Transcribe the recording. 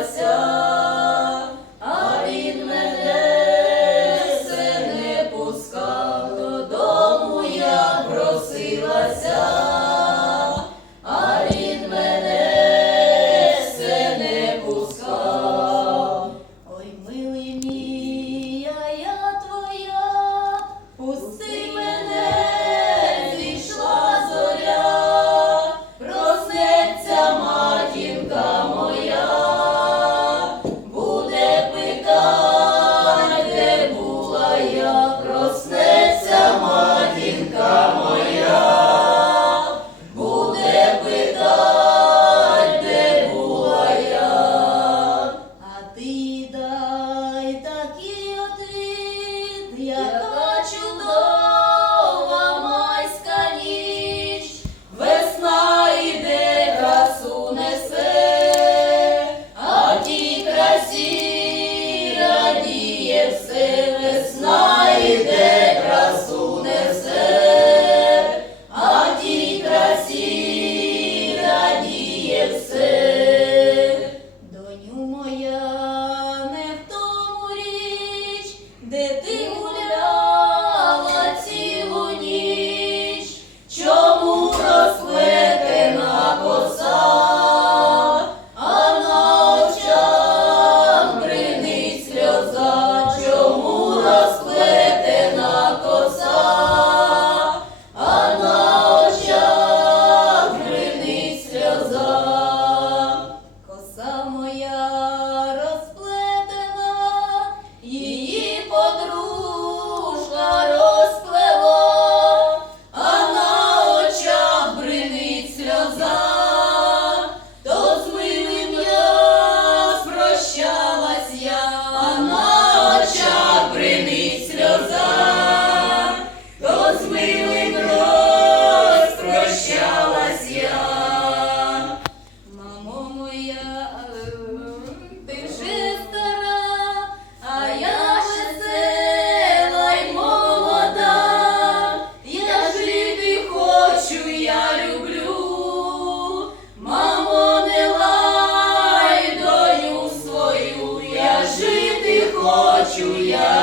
Sur Яка чудова майська ніч, весна йде, красу несе, а в тій красі радіє все. Lord. Hallelujah.